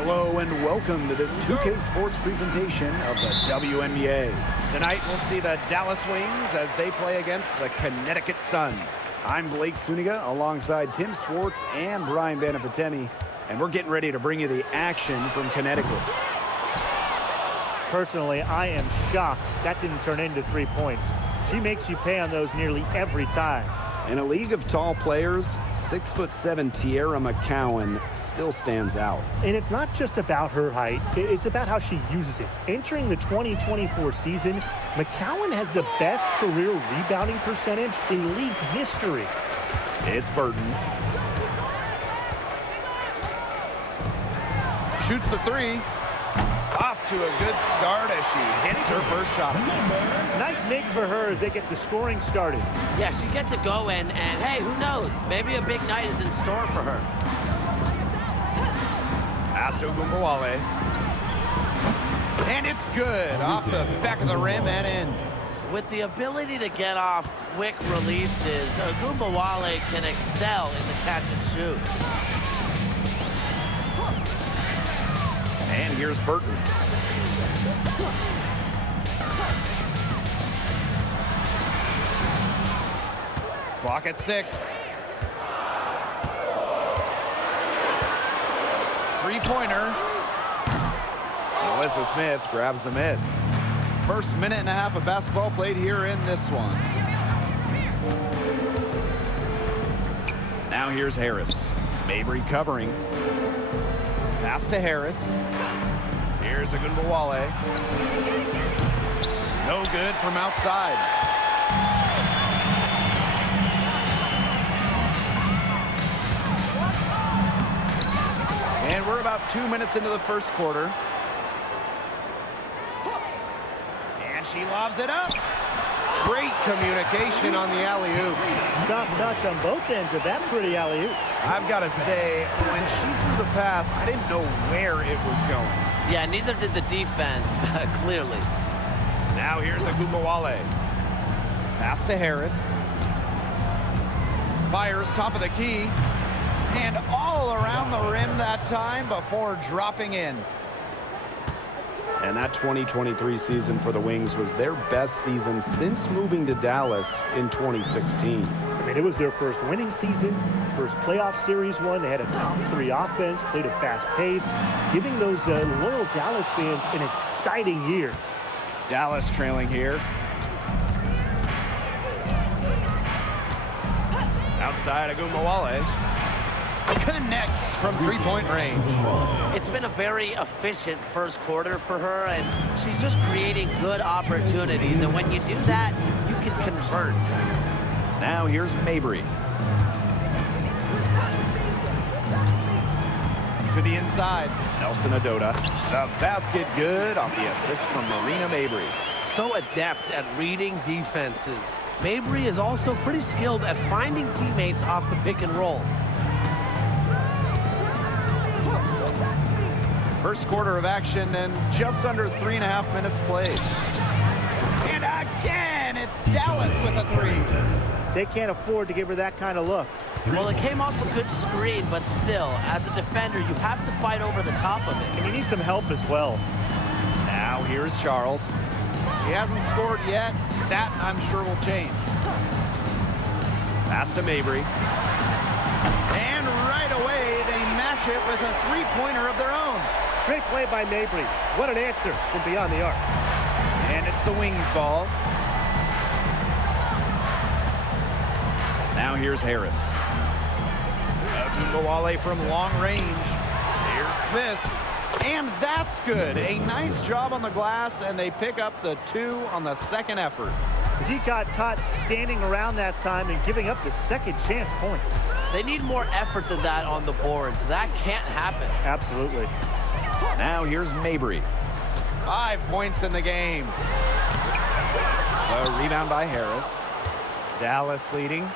Hello and welcome to this 2K Sports presentation of the WNBA. Tonight we'll see the Dallas Wings as they play against the Connecticut Sun. I'm Blake Suniga alongside Tim Swartz and Brian Banafitemi, and we're getting ready to bring you the action from Connecticut. Personally, I am shocked that didn't turn into 3 points. She makes you pay on those nearly every time. In a league of tall players, 6'7" Tiara McCowan still stands out. And it's not just about her height, it's about how she uses it. Entering the 2024 season, McCowan has the best career rebounding percentage in league history. It's Burton. Shoots the three. Off to a good start as she hits her first shot. Nice make for her as they get the scoring started. Yeah, she gets it going, and hey, who knows? Maybe a big night is in store for her. Pass to Ogunbowale. And it's good. Off the back of the rim and in. With the ability to get off quick releases, Ogunbowale can excel in the catch and shoot. And here's Burton. Clock at 6. Three-pointer. Melissa Smith grabs the miss. First minute and a half of basketball played here in this one. Now here's Harris. Mabry covering. Pass to Harris. Here's Ogunbowale. No good from outside. And we're about 2 minutes into the first quarter. And she lobs it up. Great communication on the alley-oop. Soft touch on both ends of that pretty alley-oop. I've got to say, when she threw the pass, I didn't know where it was going. Yeah, neither did the defense, clearly. Now here's Ogunbowale. Pass to Harris. Fires top of the key. And all around the rim that time before dropping in. And that 2023 season for the Wings was their best season since moving to Dallas in 2016. I mean, it was their first winning season, first playoff series one. They had a top 3 offense, played a fast pace, giving those loyal Dallas fans an exciting year. Dallas trailing here. Outside Ogunbowale. Connects from three-point range. It's been a very efficient first quarter for her, and she's just creating good opportunities. And when you do that, you can convert. Now here's Mabry. To the inside. Nelson Adota. The basket good off the assist from Marina Mabry. So adept at reading defenses. Mabry is also pretty skilled at finding teammates off the pick and roll. First quarter of action and just under 3.5 minutes played. And again, it's Dallas with a three. They can't afford to give her that kind of look. Well, it came off a good screen, but still, as a defender, you have to fight over the top of it. And you need some help as well. Now here's Charles. He hasn't scored yet. That, I'm sure, will change. Pass to Mabry. And right away, they match it with a three-pointer of their own. Great play by Mabry. What an answer from beyond the arc. And it's the Wings ball. Now here's Harris. Ogunbowale from long range. Here's Smith. And that's good. A nice job on the glass, and they pick up the 2 on the second effort. He got caught standing around that time and giving up the second chance points. They need more effort than that on the boards. That can't happen. Absolutely. Now here's Mabry. 5 points in the game. A rebound by Harris. Dallas leading.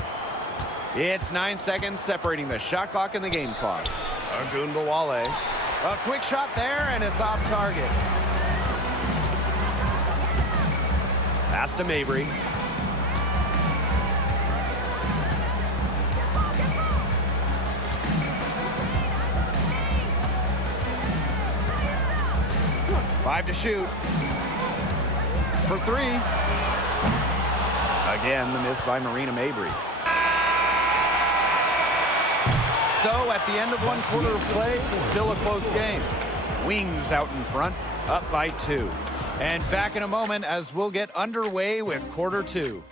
It's 9 seconds separating the shot clock and the game clock. Ogunbowale. A quick shot there, and it's off target. Pass to Mabry. 5 to shoot. For 3. Again, the miss by Marina Mabry. So at the end of one quarter of play, still a close game. Wings out in front, up by 2. And back in a moment as we'll get underway with quarter 2.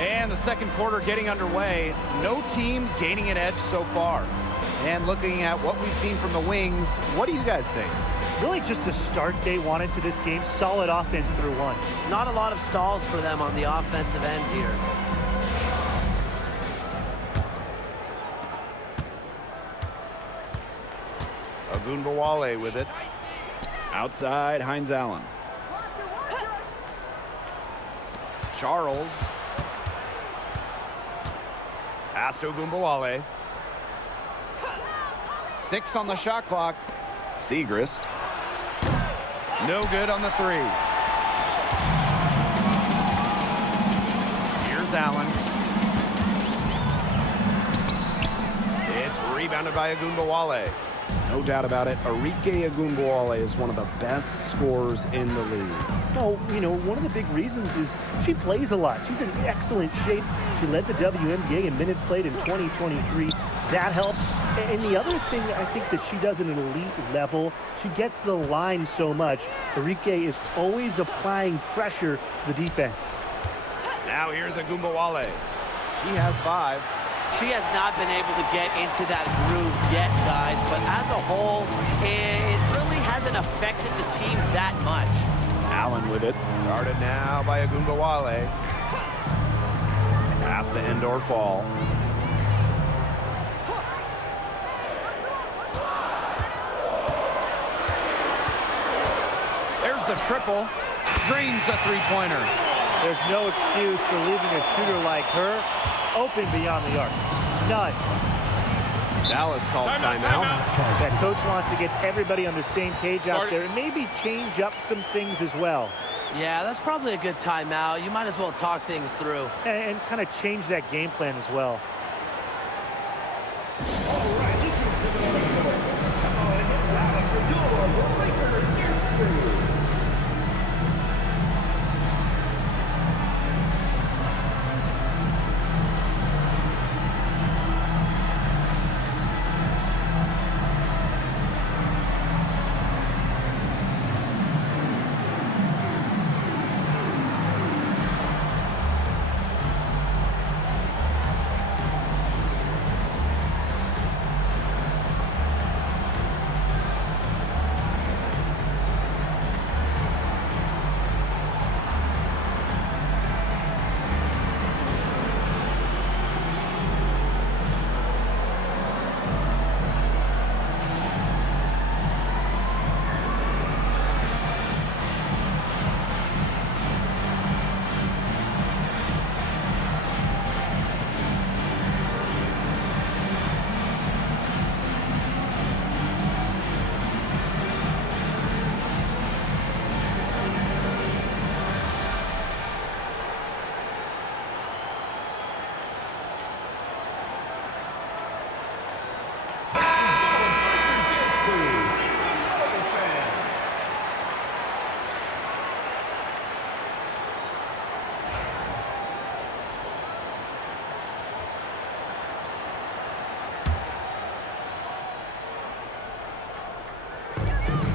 And the second quarter getting underway. No team gaining an edge so far. And looking at what we've seen from the Wings, what do you guys think? Really just the start they wanted to this game. Solid offense through one. Not a lot of stalls for them on the offensive end here. Ogunbowale with it. Outside, Hines Allen. Charles. Pass to Ogunbowale. 6 on the shot clock. Segrist. No good on the 3. Here's Allen. It's rebounded by Ogunbowale. No doubt about it, Arike Ogunbowale is one of the best scorers in the league. Oh, you know, one of the big reasons is she plays a lot. She's in excellent shape. She led the WNBA in minutes played in 2023. That helps. And the other thing I think that she does at an elite level, she gets the line so much. Arike is always applying pressure to the defense. Now here's Ogunbowale. He has 5. She has not been able to get into that groove yet, guys, but as a whole, it really hasn't affected the team that much. Allen with it. Guarded now by Ogunbowale. Pass to Endor Fall. There's the triple. Drains the three-pointer. There's no excuse for leaving a shooter like her open beyond the arc. None. Dallas calls timeout. That coach wants to get everybody on the same page out there and maybe change up some things as well. Yeah, that's probably a good timeout. You might as well talk things through. And kind of change that game plan as well.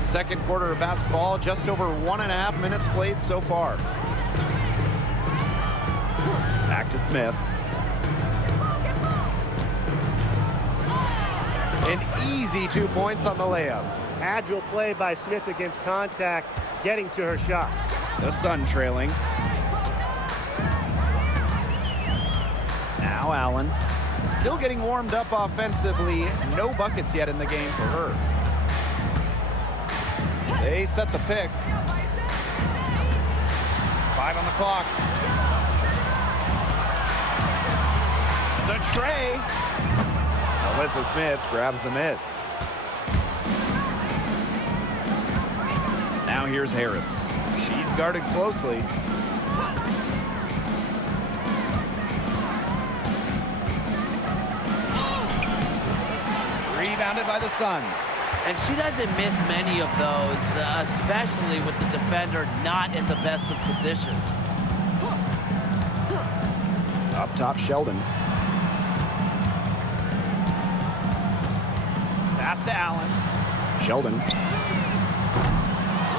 Second quarter of basketball, just over 1.5 minutes played so far. Back to Smith. An easy 2 points on the layup. Agile play by Smith against contact, getting to her shots. The Sun trailing. Now Allen. Still getting warmed up offensively. No buckets yet in the game for her. They set the pick. 5 on the clock. The tray. Melissa Smith grabs the miss. Now here's Harris. She's guarded closely. Rebounded by the Sun. And she doesn't miss many of those, especially with the defender not in the best of positions. Up top, Sheldon. Pass to Allen. Sheldon.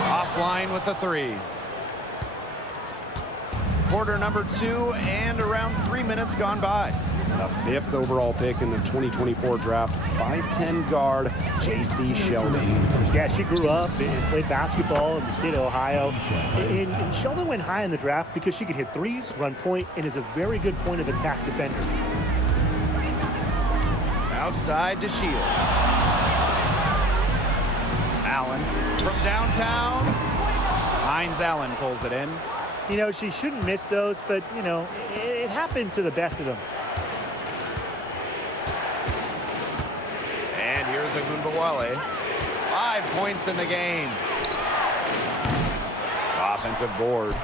Offline with the three. Quarter number 2 and around 3 minutes gone by. A 5th overall pick in the 2024 draft, 5'10" guard, J.C. Sheldon. Yeah, she grew up and played basketball in the state of Ohio. And Sheldon went high in the draft because she could hit threes, run point, and is a very good point of attack defender. Outside to Shields. Allen from downtown. Hines Allen pulls it in. You know, she shouldn't miss those, but, you know, it happens to the best of them. And here's Agunbawale. 5 points in the game. Offensive board.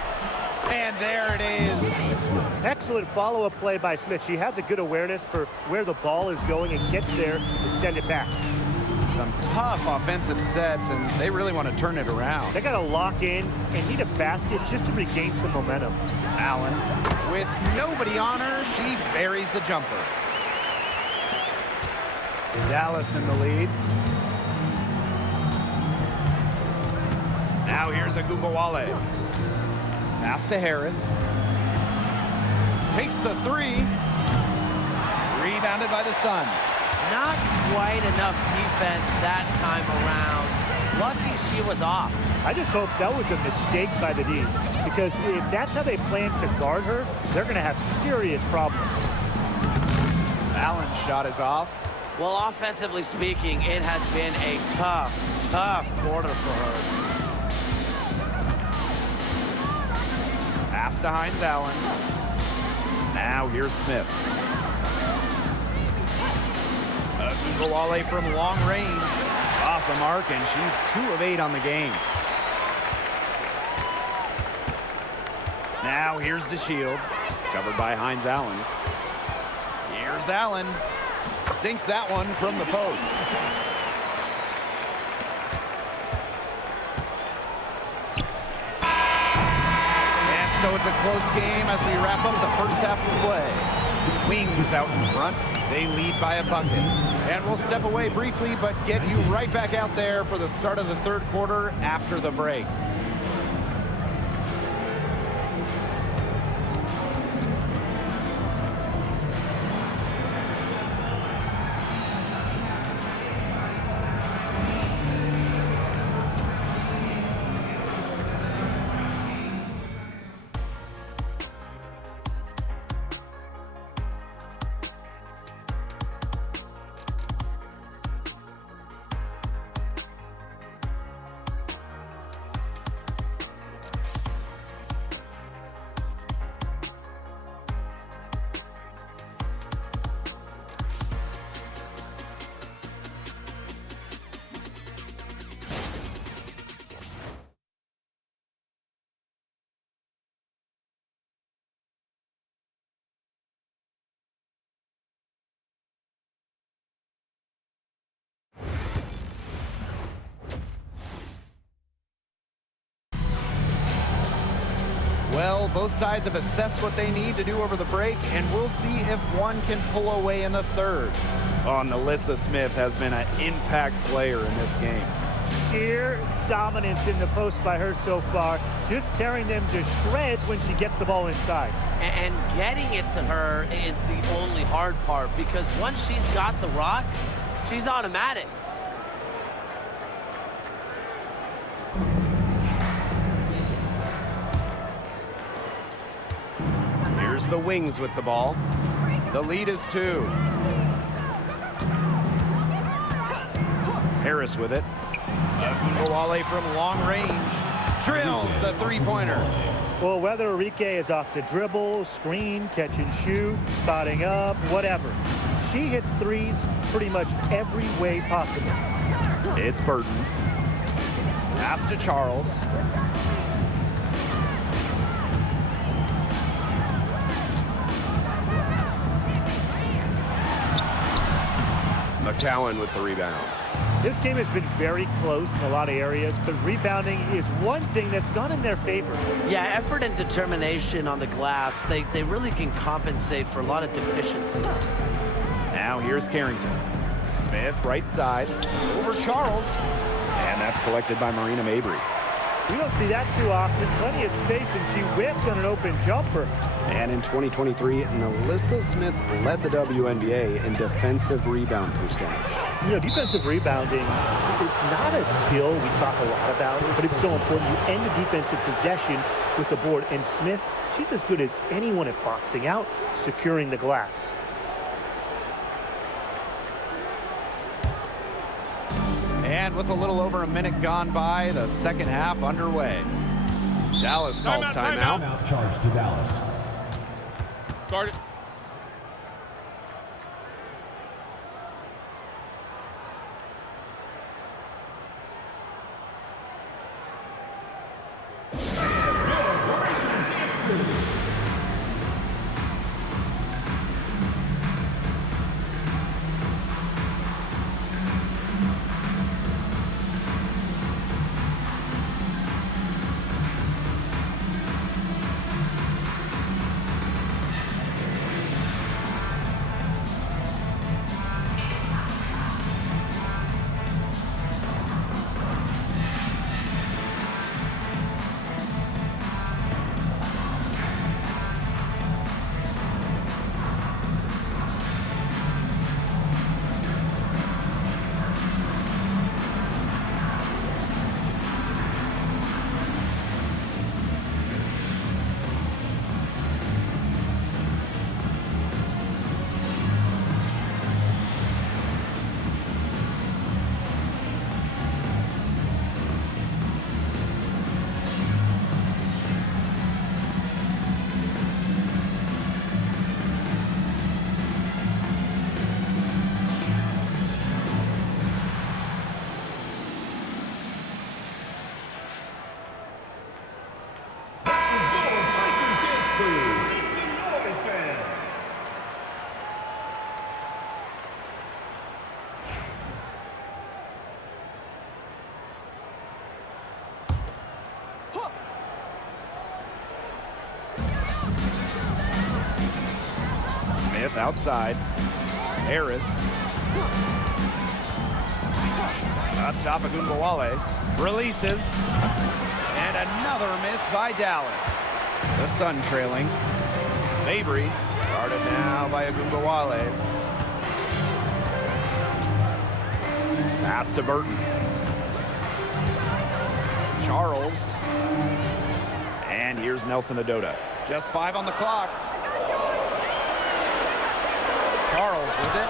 And there it is. Excellent follow-up play by Smith. She has a good awareness for where the ball is going and gets there to send it back. Some tough offensive sets, and they really want to turn it around. They got to lock in and need a basket just to regain some momentum. Allen, with nobody on her, she buries the jumper. Dallas in the lead. Now here's Agunbawale. Pass to Harris. Takes the three. Rebounded by the Sun. Not quite enough defense that time around. Lucky she was off. I just hope that was a mistake by the D, because if that's how they plan to guard her, they're going to have serious problems. Allen's shot is off. Well, offensively speaking, it has been a tough quarter for her. Pass to Hines Allen. Now here's Smith. Agunbawale from long range. Off the mark, and she's 2 of 8 on the game. Now here's DeShields. Covered by Hines Allen. Here's Allen. Sinks that one from the post. And so it's a close game as we wrap up the first half of play. Wings out in front. They lead by a bucket. And we'll step away briefly, but get you right back out there for the start of the third quarter after the break. Well, both sides have assessed what they need to do over the break, and we'll see if one can pull away in the third. Oh, Melissa Smith has been an impact player in this game. Sheer dominance in the post by her so far, just tearing them to shreds when she gets the ball inside. And getting it to her is the only hard part, because once she's got the rock, she's automatic. Here's the Wings with the ball. The lead is 2. Harris with it. Agunbawale from long range drills the three-pointer. Well, whether Enrique is off the dribble, screen, catch and shoot, spotting up, whatever, she hits threes pretty much every way possible. It's Burton. Pass to Charles. McCowan with the rebound. This game has been very close in a lot of areas, but rebounding is one thing that's gone in their favor. Yeah, effort and determination on the glass, they really can compensate for a lot of deficiencies. Now here's Carrington. Smith, right side, over Charles. And that's collected by Marina Mabry. We don't see that too often. Plenty of space, and she whips on an open jumper. And in 2023, Nalissa Smith led the WNBA in defensive rebound percentage. You know, defensive rebounding, it's not a skill we talk a lot about, but it's so important. You end the defensive possession with the board. And Smith, she's as good as anyone at boxing out, securing the glass. And with a little over a minute gone by, the second half underway. Dallas calls timeout. Timeout charge to Dallas. Start it. Smith outside. Harris. Up top of Gumbawale. Releases. And another miss by Dallas. The Sun trailing. Mabry. Guarded now by Gumbawale. Pass to Burton. Charles. And here's Nelson Adota. Just 5 on the clock. Charles with it.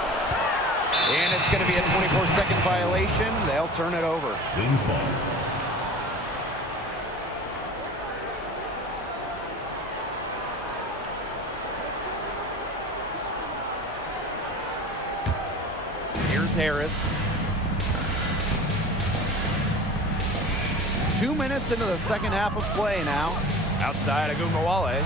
And it's going to be a 24-second violation. They'll turn it over. Wings ball. Here's Harris. 2 minutes into the second half of play now. Outside of Gumbawale.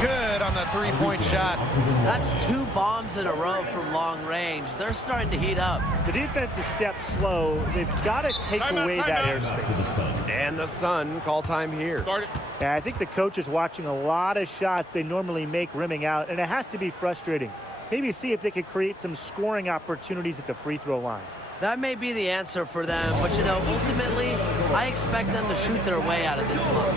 Good on the three-point shot. That's 2 bombs in a row from long range. They're starting to heat up. The defense is stepped slow. They've got to take away that airspace. And the Sun call time here. Start it. Yeah, I think the coach is watching a lot of shots they normally make rimming out, and it has to be frustrating. Maybe see if they could create some scoring opportunities at the free throw line. That may be the answer for them, but you know, ultimately, I expect them to shoot their way out of this slump.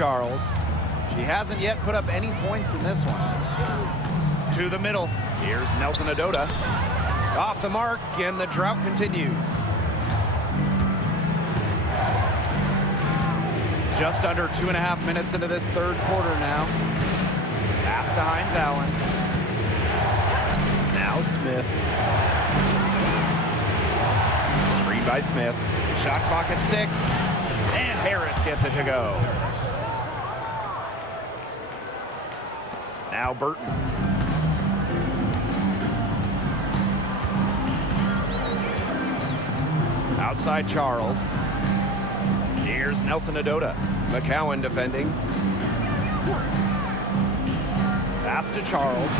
Charles. She hasn't yet put up any points in this one. To the middle. Here's Nelson Adota. Off the mark, and the drought continues. Just under 2.5 minutes into this third quarter now. Pass to Hines Allen. Now Smith. Screen by Smith. Shot clock at 6. And Harris gets it to go. Now Burton. Outside Charles. Here's Nelson Adota. McCowan defending. Pass to Charles.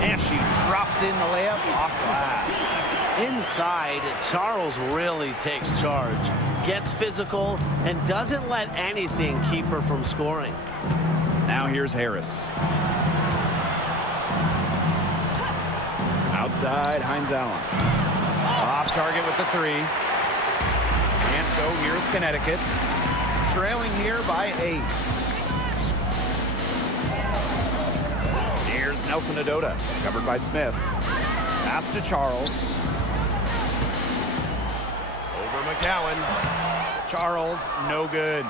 And she drops in the layup off glass. Inside, Charles really takes charge, gets physical, and doesn't let anything keep her from scoring. Now here's Harris. Outside, Hines Allen. Off target with the 3. And so here's Connecticut, trailing here by 8. Here's Nelson Adota, covered by Smith. Pass to Charles. Over McCowan. Charles, no good.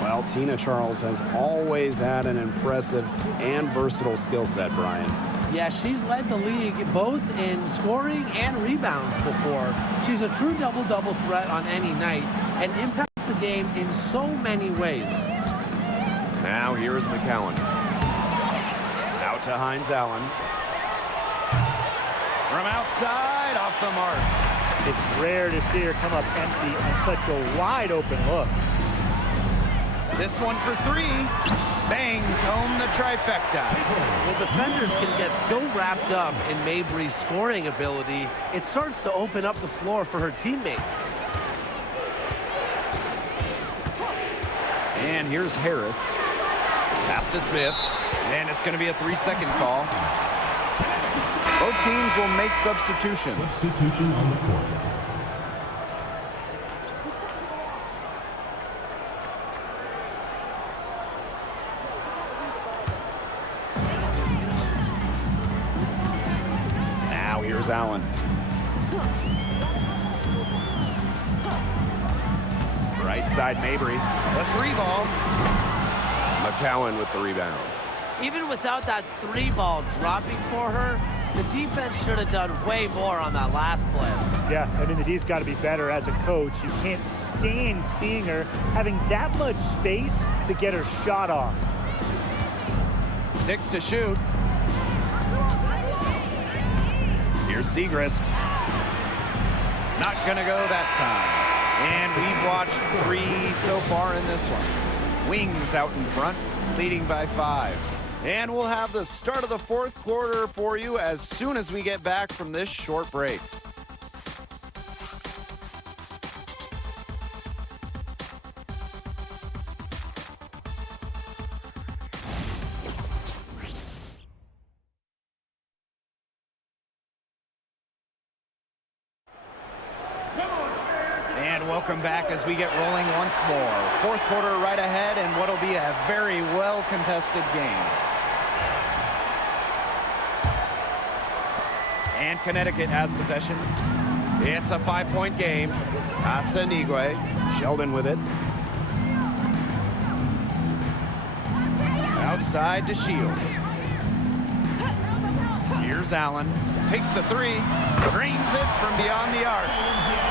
Well, Tina Charles has always had an impressive and versatile skill set, Brian. Yeah, she's led the league both in scoring and rebounds before. She's a true double-double threat on any night and impacts the game in so many ways. Now here's McCowan. Out to Hines Allen. From outside, off the mark. It's rare to see her come up empty on such a wide open look. This one for 3. Bangs home the trifecta. When defenders can get so wrapped up in Mabry's scoring ability, it starts to open up the floor for her teammates. And here's Harris. Pass to Smith. And it's going to be a 3-second call. Both teams will make substitutions. Substitution on the court. Now here's Allen. Right side Mabry. The 3 ball. McCowan with the rebound. Even without that 3 ball dropping for her, the defense should have done way more on that last play. Yeah, I mean, the D's got to be better as a coach. You can't stand seeing her having that much space to get her shot off. 6 to shoot. Here's Segrist. Not gonna go that time. And we've watched 3 so far in this one. Wings out in front, leading by 5. And we'll have the start of the fourth quarter for you as soon as we get back from this short break. And welcome back as we get rolling once more. Fourth quarter right ahead and what'll be a very well contested game. And Connecticut has possession. It's a 5-point game. Pass to Nigwe. Sheldon with it. Outside to Shields. Here's Allen. Takes the 3. Drains it from beyond the arc.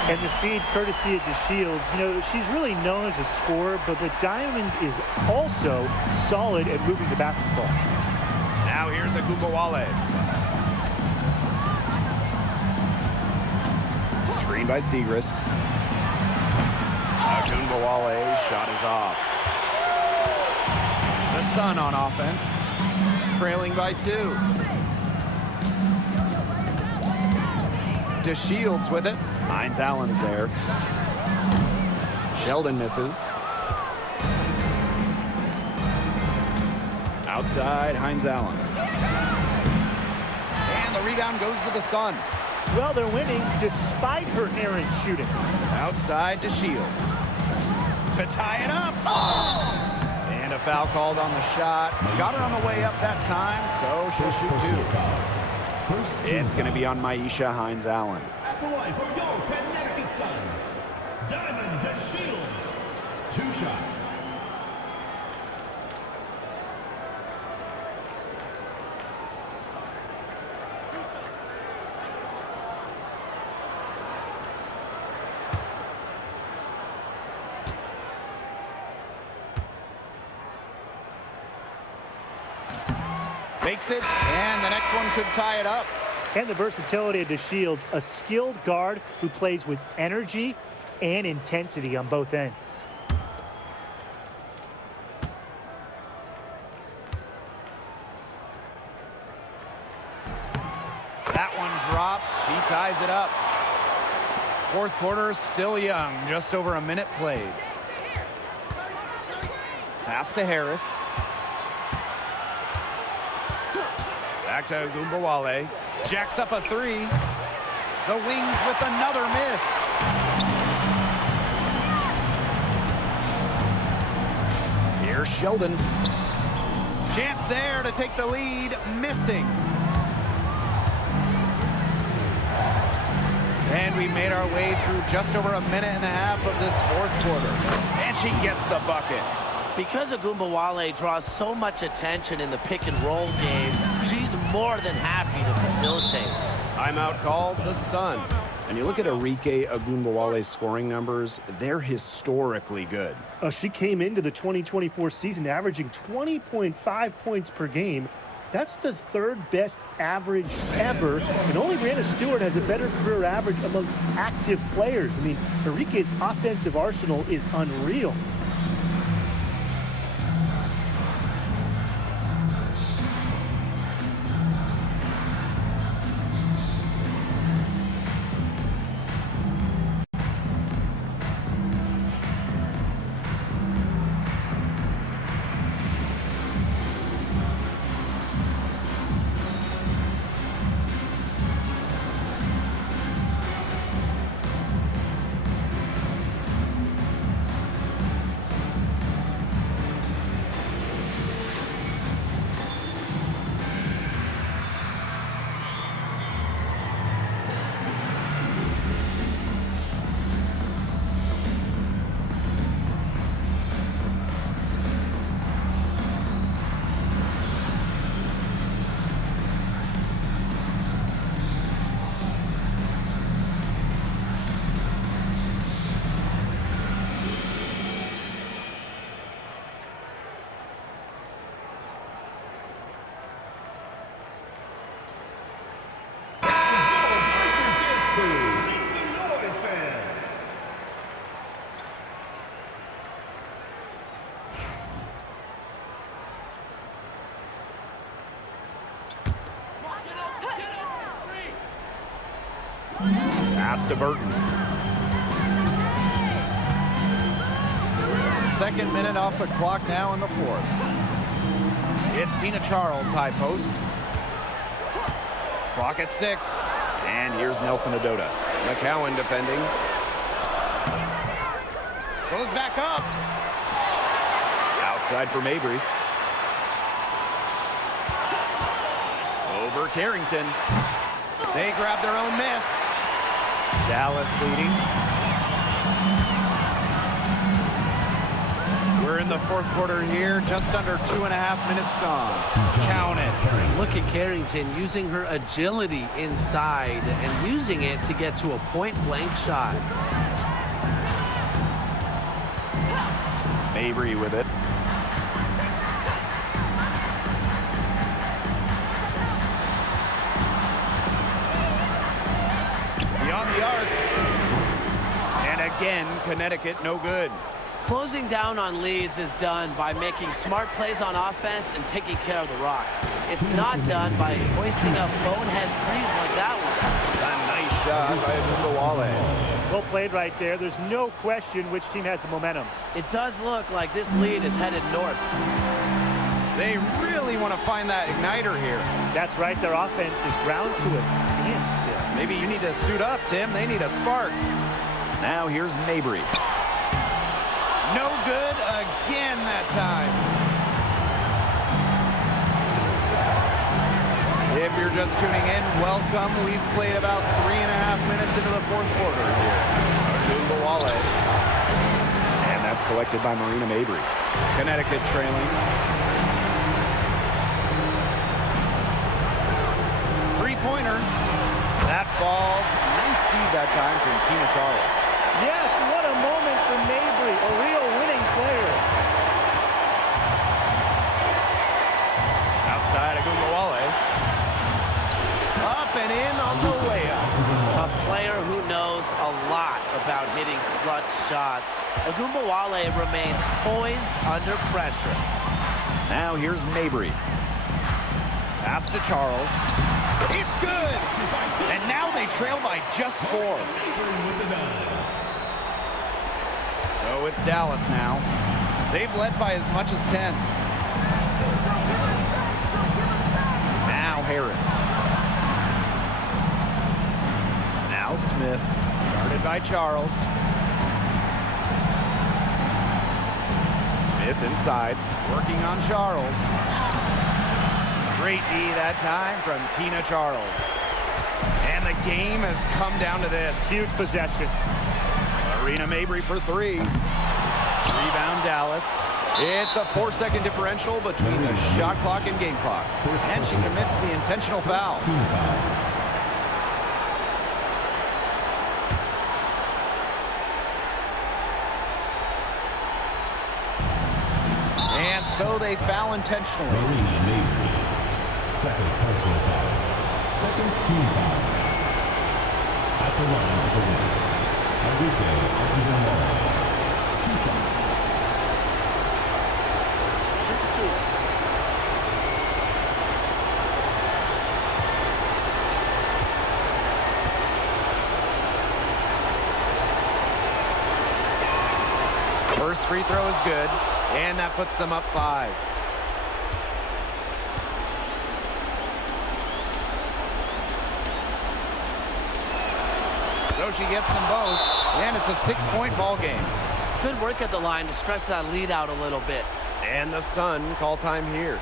And the feed courtesy of DeShields. You know, she's really known as a scorer, but Diamond is also solid at moving the basketball. Now here's Agumbawale. Screen by Segrist. Agumbawale shot is off. The Sun on offense. Trailing by 2. DeShields with it. Hines Allen's there. Sheldon misses. Outside, Hines Allen. And the rebound goes to the Sun. Well, they're winning despite her errant shooting. Outside to Shields. to tie it up. And a foul called on the shot. Got her on the way up that time, so she'll shoot two. It's going to be on Maisha Hines-Allen. At the line for your Connecticut Sun, Diamond DeShields. 2 shots. Makes it, and the next one could tie it up. And the versatility of DeShields, a skilled guard who plays with energy and intensity on both ends. That one drops. She ties it up. Fourth quarter still young, just over a minute played. Pass to Harris. Back to Gumbawale. Jacks up a 3. The Wings with another miss. Here's Sheldon. Chance there to take the lead, missing. And we made our way through just over a minute and a half of this fourth quarter. And she gets the bucket. Because Agumbawale draws so much attention in the pick and roll game, she's more than happy to facilitate. Timeout called the Sun. And you look at Arike Agumbawale's scoring numbers, they're historically good. She came into the 2024 season averaging 20.5 points per game. That's the 3rd best average ever. And only Brianna Stewart has a better career average amongst active players. I mean, Arike's offensive arsenal is unreal. Pass to Burton. 2nd minute off the clock now in the 4th. It's Tina Charles, high post. Clock at 6. And here's Nelson Adota. McCowan defending. Goes back up. Outside for Mabry. Over Carrington. They grab their own miss. Dallas leading. We're in the 4th quarter here, just under 2.5 minutes gone. Count it. Look at Carrington using her agility inside and using it to get to a point-blank shot. Mabry with it. Beyond the arc. And again, Connecticut no good. Closing down on leads is done by making smart plays on offense and taking care of the rock. It's not done by hoisting up bonehead threes like that one. A nice shot by Agumbawale. Well played right there. There's no question which team has the momentum. It does look like this lead is headed north. They really want to find that igniter here. That's right. Their offense is ground to a standstill. Maybe you need to suit up, Tim. They need a spark. Now here's Mabry. No good again that time. If you're just tuning in, welcome. We've played about 3.5 minutes into the fourth quarter here. Ogunbowale. And that's collected by Marina Mabry. Connecticut trailing. Three-pointer. That falls. Nice feed that time from Tina Charles. Yes, what a moment for Mabry, a real winning player. Outside Ogunbowale. Up and in on the layup. A player who knows a lot about hitting clutch shots. Ogunbowale remains poised under pressure. Now here's Mabry. Pass to Charles. It's good! And now they trail by just 4. So it's Dallas now. They've led by as much as 10. Now Harris. Now Smith. Guarded by Charles. Smith inside. Working on Charles. Great D that time from Tina Charles. And the game has come down to this. Huge possession. Marina Mabry for 3. Rebound Dallas. It's a 4-second differential between the shot clock and game clock. And she commits the intentional foul. And so they foul intentionally. Marina Mabry. Second personal foul. Second team foul. At the line for the Wings. Enrique Ogunbowale. 2 shots. First free throw is good, and that puts them up 5. So she gets them both, and it's a 6-point ball game. Good work at the line to stretch that lead out a little bit. And the Sun call time here.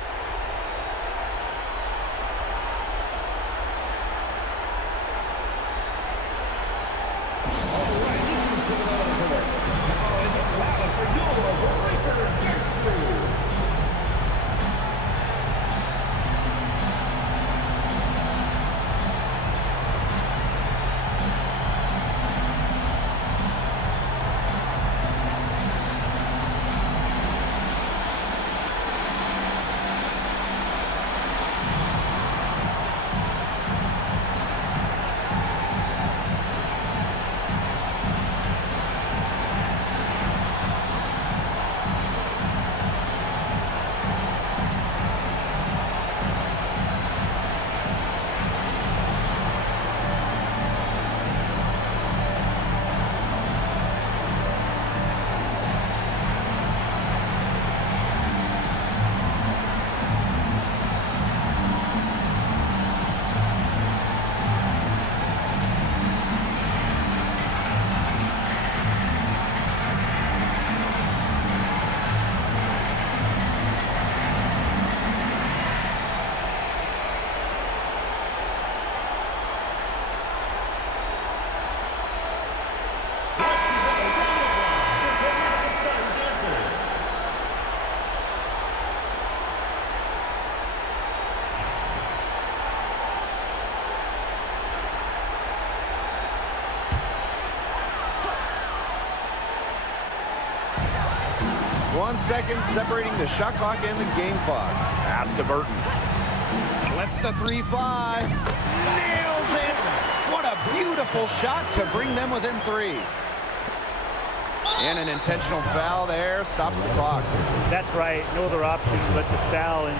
One second separating the shot clock and the game clock. Pass to Burton. Lets the 3 fly. Nails it. What a beautiful shot to bring them within 3. And an intentional foul there stops the clock. That's right. No other option but to foul and,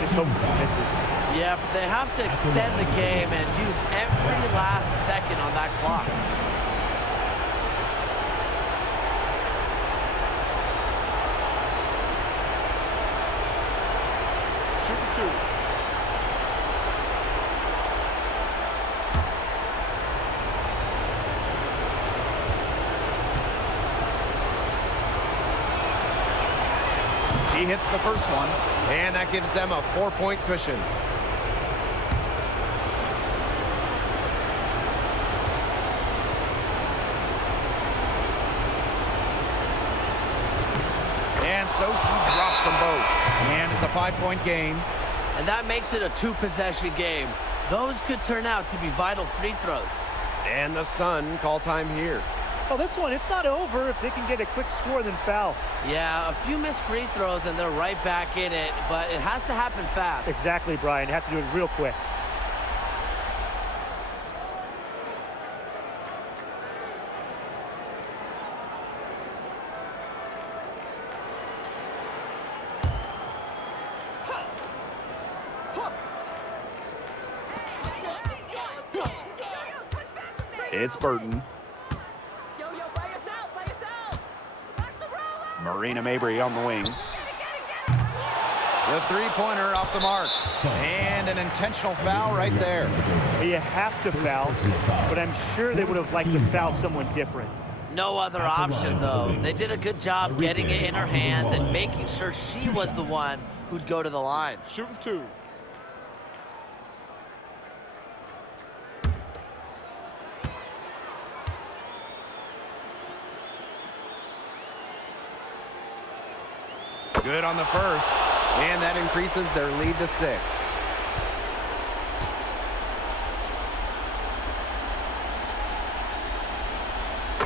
just hope she misses. Yeah, but they have to extend the game and use every last second on that clock. He hits the first one, and that gives them a 4-point cushion. And so she drops them both. And it's a 5-point game. And that makes it a 2-possession game. Those could turn out to be vital free throws. And the Sun call time here. Oh, this one, it's not over if they can get a quick score then foul. Yeah, a few missed free throws and they're right back in it, but it has to happen fast. Exactly, Brian. Have to do it real quick. It's Burton. Marina Mabry on the wing. The three-pointer off the mark. And an intentional foul right there. You have to foul, but I'm sure they would have liked to foul someone different. No other option, though. They did a good job getting it in her hands and making sure she was the one who'd go to the line. Shooting 2. Good on the first, and that increases their lead to 6.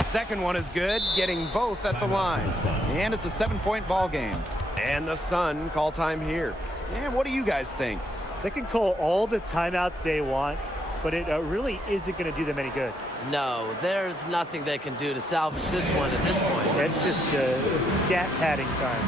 Second one is good, getting both at the line. And it's a 7-point ball game. And the Sun call time here. And what do you guys think? They can call all the timeouts they want, but it really isn't going to do them any good. No, there's nothing they can do to salvage this one at this point. That's just stat padding time.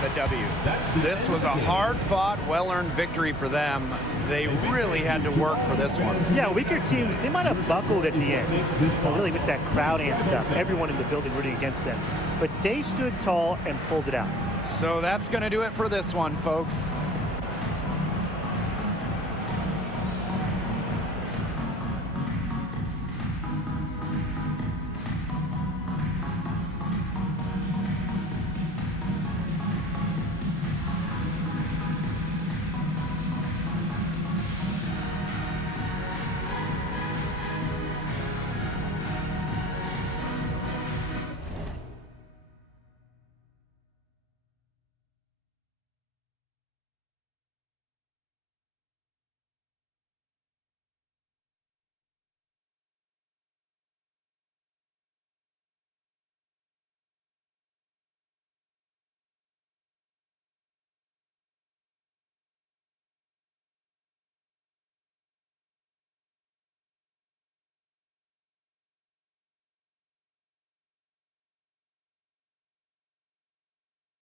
The W. This was a hard-fought, well-earned victory for them. They really had to work for this one. Yeah, weaker teams, they might have buckled at the end. Really with that crowd amped up, everyone in the building rooting against them. But they stood tall and pulled it out. So that's going to do it for this one, folks.